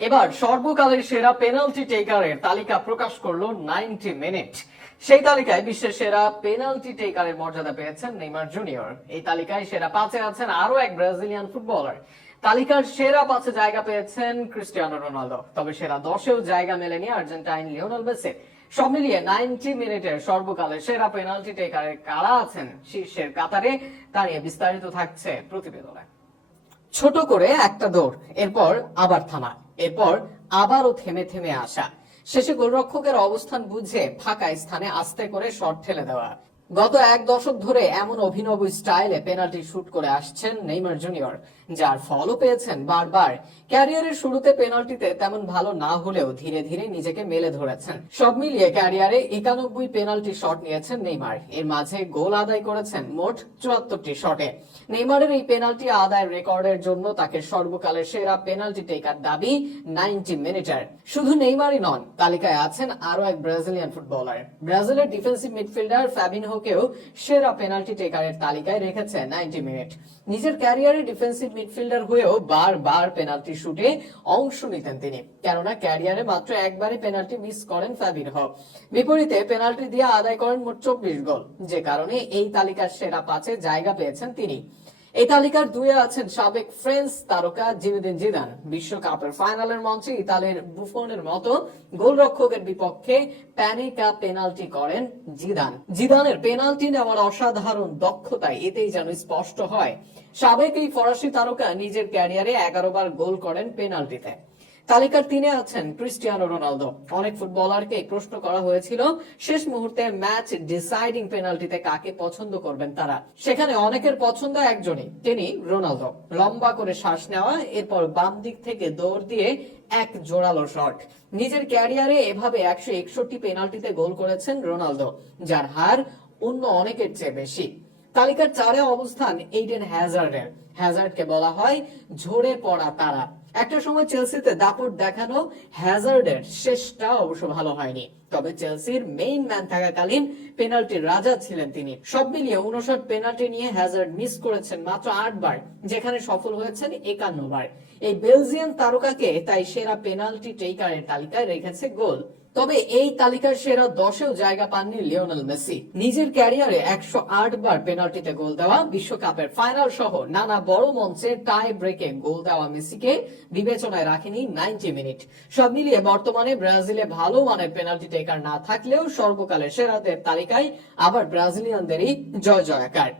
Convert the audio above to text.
এবার সর্বকালের সেরা পেনাল্টি টেকারের তালিকা প্রকাশ করলো 90 মিনিট। সেই তালিকায় বিশ্বের সেরা পেনাল্টি টেকারের মর্যাদা পেয়েছেন নেইমার জুনিয়র। এই তালিকায় সেরা 5-এ আছেন আরো এক ব্রাজিলিয়ান ফুটবলার। তালিকার সেরা 5-এ জায়গা পেয়েছেন ক্রিস্টিয়ানো রোনালদো, তবে সেরা 10-এও জায়গা মেলেনি আর্জেন্টাইন লিওনেল মেসি। সব মিলিয়ে 90 মিনিটের সর্বকালের সেরা পেনাল্টি টেকারের কারা আছেন শীর্ষের কাতারে, তা নিয়ে বিস্তারিত থাকছে প্রতিবেদনে। ছোট করে একটা দৌড়, এরপর আবার থামা, এরপর আবারও থেমে থেমে আসা, শেষে গোলরক্ষকের অবস্থান বুঝে ফাঁকা স্থানে আস্তে করে শট ঠেলে দেওয়া। গত এক দশক ধরে এমন অভিনব স্টাইলে পেনাল্টি শুট করে আসছেন নেইমার জুনিয়র, যার ফলও পেয়েছেন বারবার। ক্যারিয়ারের শুরুতে পেনাল্টিতে তেমন ভালো না হলেও ধীরে ধীরে নিজেকে মেলে ধরেছেন। সব মিলিয়ে ক্যারিয়ারে 91 পেনাল্টি শট নিয়েছেন নেইমার। এর মাঝে গোল আদায় করেছেন মোট 74টি শটে। নেইমারের এই পেনাল্টি আদায়ের রেকর্ডের জন্য তাকে সর্বকালের সেরা পেনাল্টি টেকার দাবি 90 মিনিটের। শুধু নেইমারই নন, তালিকায় আছেন আরো এক ব্রাজিলিয়ান ফুটবলার। ব্রাজিলের ডিফেন্সিভ মিডফিল্ডার ফাবিনহোকেও সেরা পেনাল্টি টেকারের তালিকায় রেখেছে 90 মিনিট। নিজের ক্যারিয়ারে ডিফেন্সিভ মিডফিল্ডার হয়েও বারবার পেনাল্টি শুটে অংশ নিতেন তিনি, কেননা ক্যারিয়ারে মাত্র একবারই পেনাল্টি মিস করেন ফাবিনহো। বিপরীতে পেনাল্টি দিয়ে আদায় করেন মোট 24 গোল, যে কারণে এই তালিকার সেরা 5-এ জায়গা পেয়েছেন তিনি। এই তালিকার 2-এ আছেন সাবেক ফ্রেঞ্চ তারকা জিনেদিন জিদান। বিশ্বকাপের ফাইনালের মঞ্চে ইতালির বুফনের মতো গোলরক্ষকের বিপক্ষে প্যানিকা পেনাল্টি করেন জিদান। জিদানের পেনাল্টি নেওয়ার অসাধারণ দক্ষতায় এতেই যেন স্পষ্ট হয়। সাবেক এই ফরাসি তারকা নিজের ক্যারিয়ারে 11 বার গোল করেন পেনাল্টিতে। তালিকার 3-এ আছেন ক্রিস্টিয়ানো রোনালদো। অনেক ফুটবলারকে প্রশ্ন করা হয়েছিল শেষ মুহূর্তে ম্যাচ ডিসাইডিং পেনাল্টিতে কাকে পছন্দ করবেন তারা। সেখানে অনেকের পছন্দ একজনই, তিনি রোনালদো। লম্বা করে শ্বাস নেওয়া, এরপর বাম দিক থেকে দৌড় দিয়ে এক জোরালো শট। নিজের ক্যারিয়ারে এভাবে 161 পেনাল্টিতে গোল করেছেন রোনালদো, যার হার অন্য অনেকের চেয়ে বেশি। তালিকার 4-এ অবস্থান এইডেন হ্যাজার্ডের। হ্যাজার্ডকে বলা হয় ঝরে পড়া তারা। একটা সময় চেলসিতে দাপট দেখানো হ্যাজার্ডের শেষটা অবশ্য ভালো হয়নি, তবে চেলসির মেইন ম্যান থাকাকালীন পেনাল্টির রাজা ছিলেন তিনি। সব মিলিয়ে 59 পেনাল্টি নিয়ে হ্যাজার্ড মিস করেছেন মাত্র 8 বার, যেখানে সফল হয়েছেন 51 বার। এই বেলজিয়ান তারকাকে তাই সেরা পেনাল্টি টেকারের তালিকায় রেখেছে গোল। তবে এই তালিকার সেরা 10-এও জায়গা পাননি লিওনেল মেসি। নিজের ক্যারিয়ারে 108 বার পেনাল্টিতে গোল দেওয়া, বিশ্বকাপের ফাইনাল সহ নানা বড় মঞ্চে টাই ব্রেকে গোল দেওয়া মেসিকে বিবেচনায় রাখেনি 90 মিনিট। সব মিলিয়ে বর্তমানে ব্রাজিলে ভালো মানের পেনাল্টি টেকার না থাকলেও সর্বকালের সেরাদের তালিকায় আবার ব্রাজিলিয়ানদেরই জয় জয়কার।